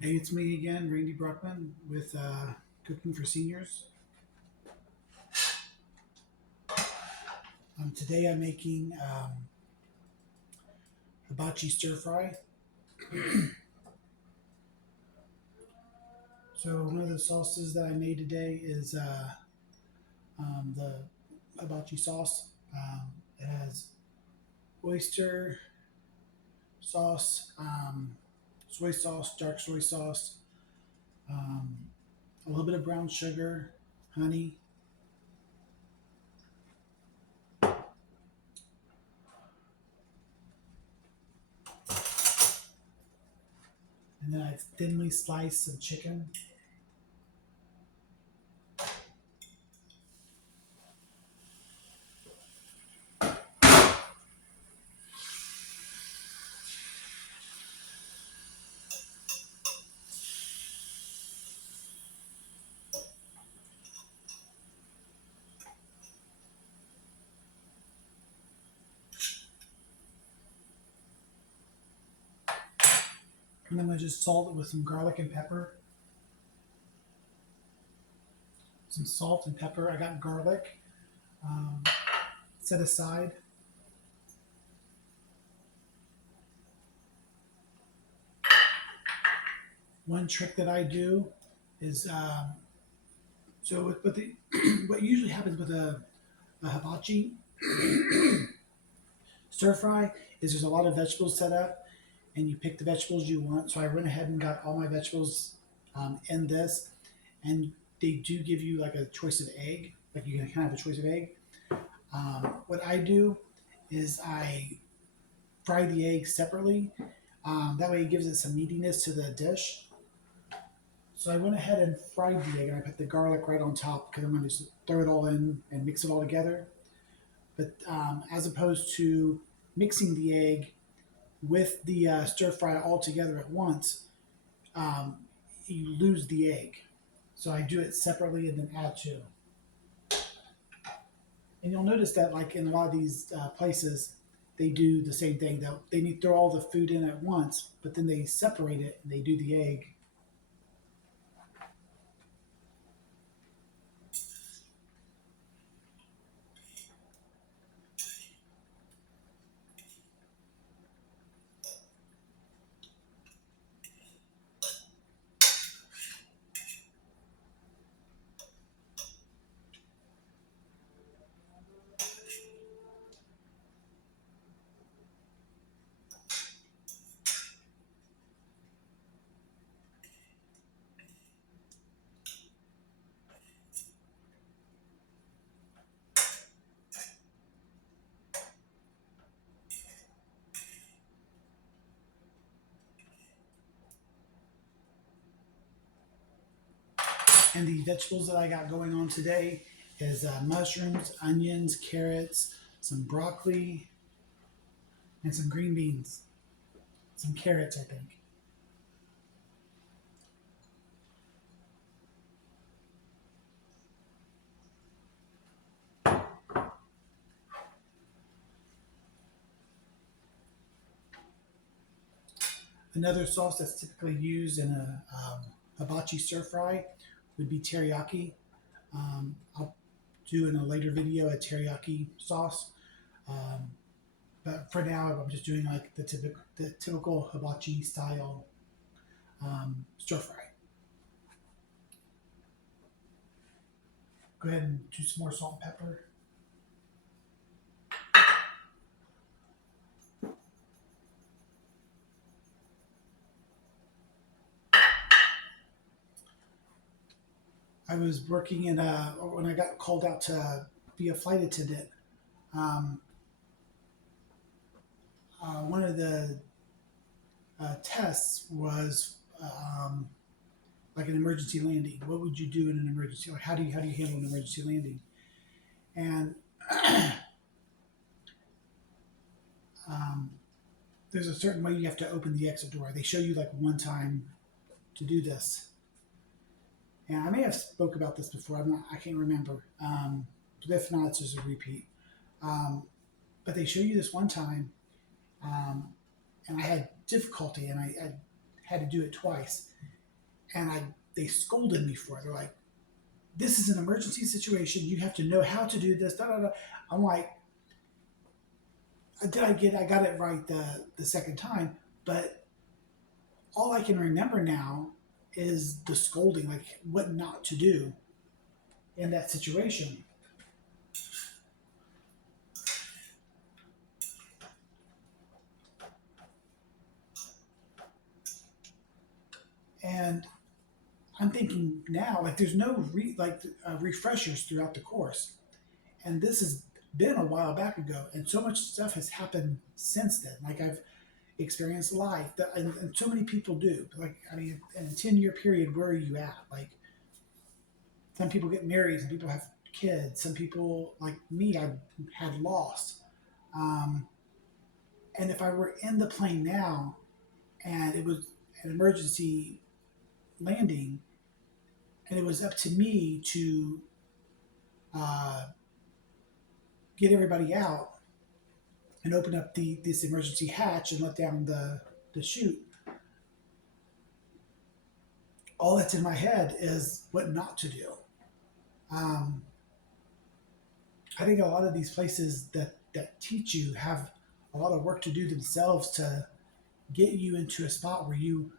Hey, it's me again, Randy Bruckman with Cooking for Seniors. Today I'm making hibachi stir fry. So one of the sauces that I made today is the hibachi sauce. It has oyster sauce, soy sauce, dark soy sauce, um, a little bit of brown sugar, honey, and then I thinly sliced some chicken. And I'm going to just salt it with some garlic and pepper. Some salt and pepper. I got garlic um, set aside. One trick that I do is with the what usually happens with a hibachi stir fry is there's a lot of vegetables set up and you pick the vegetables you want. So I went ahead and got all my vegetables in this, and they do give you like a choice of egg. Like you can kind of have a choice of egg. What I do is I fry the egg separately. That way it gives it some meatiness to the dish. So I went ahead and fried the egg, and I put the garlic right on top because I'm going to just throw it all in and mix it all together. But as opposed to mixing the egg with the stir fry all together at once, um, you lose the egg. So I do it separately and then add to. And you'll notice that, like in a lot of these places, they do the same thing. They need to throw all the food in at once, but then they separate it and they do the egg. And the vegetables that I got going on today is mushrooms, onions, carrots, some broccoli, and some green beans. Some carrots, I think. Another sauce that's typically used in a hibachi stir fry would be teriyaki. I'll do in a later video a teriyaki sauce. Um, but for now, I'm just doing like the typical hibachi style stir fry. Go ahead and do some more salt and pepper. I was working in when I got called out to be a flight attendant. Um, one of the tests was like an emergency landing. What would you do in an emergency? Like how do you handle an emergency landing? And um, there's a certain way you have to open the exit door. They show you like one time to do this, and I may have spoke about this before. I can't remember. But if not, it's just a repeat. Um, but they show you this one time, um, and I had difficulty, and I had to do it twice, and they scolded me for it. They're like, "This is an emergency situation. You have to know how to do this." Da, da, da. I'm like, I got it right the second time, but all I can remember now is the scolding, like what not to do in that situation. And I'm thinking now, like there's no refreshers throughout the course, and this has been a while back ago, and so much stuff has happened since then. Like I've experienced life, and so many people do. Like I mean, in a 10-year period, where are you at? Like some people get married, some people have kids, some people like me, I had lost. Um, and if I were in the plane now, and it was an emergency landing, and it was up to me to uh, get everybody out and open up this emergency hatch and let down the chute. All that's in my head is what not to do. Um, I think a lot of these places that teach you have a lot of work to do themselves to get you into a spot where you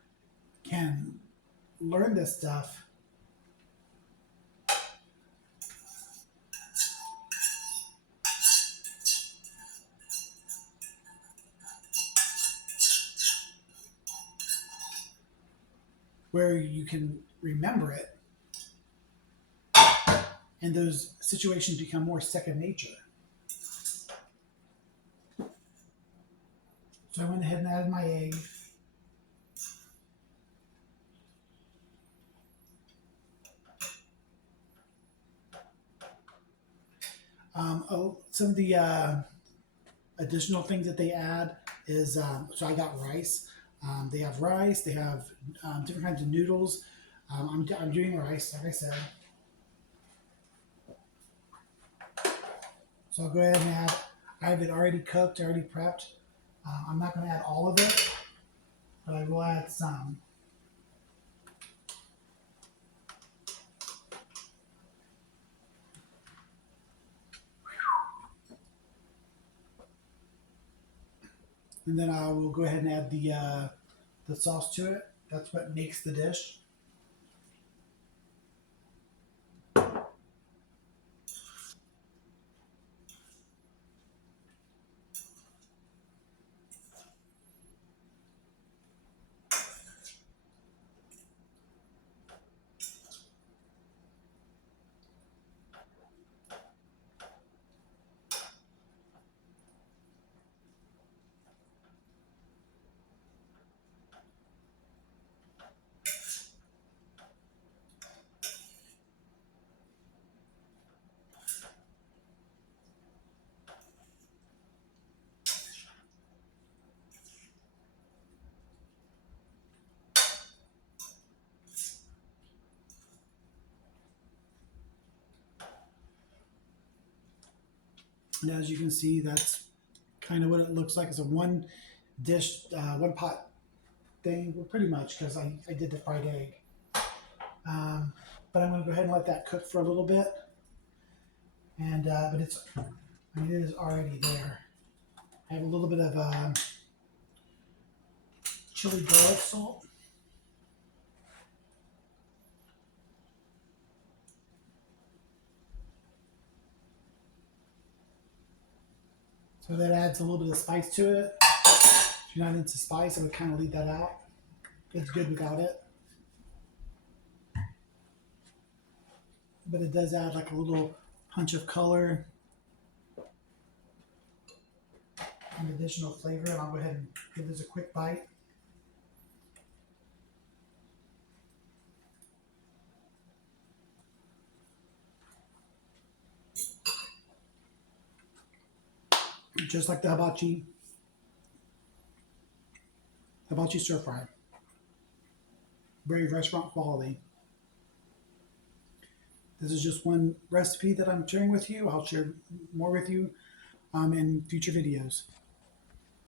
can learn this stuff, where you can remember it, and those situations become more second nature. So I went ahead and added my egg. Some of the additional things that they add is so I got rice. They have rice. They have different kinds of noodles. I'm doing rice, like I said. So I'll go ahead and add. I have it already cooked, already prepped. I'm not going to add all of it, but I will add some. And then I will go ahead and add the sauce to it. That's what makes the dish. And as you can see, that's kind of what it looks like. It's a one dish, one pot thing, well, pretty much, because I did the fried egg. Um, but I'm going to go ahead and let that cook for a little bit. And but I mean, it is already there. I have a little bit of chili garlic salt. So that adds a little bit of spice to it. If you're not into spice, I would kind of leave that out. It's good without it. But it does add like a little punch of color and additional flavor. And I'll go ahead and give this a quick bite. Just like the hibachi stir fry. Very restaurant quality. This is just one recipe that I'm sharing with you. I'll share more with you in future videos.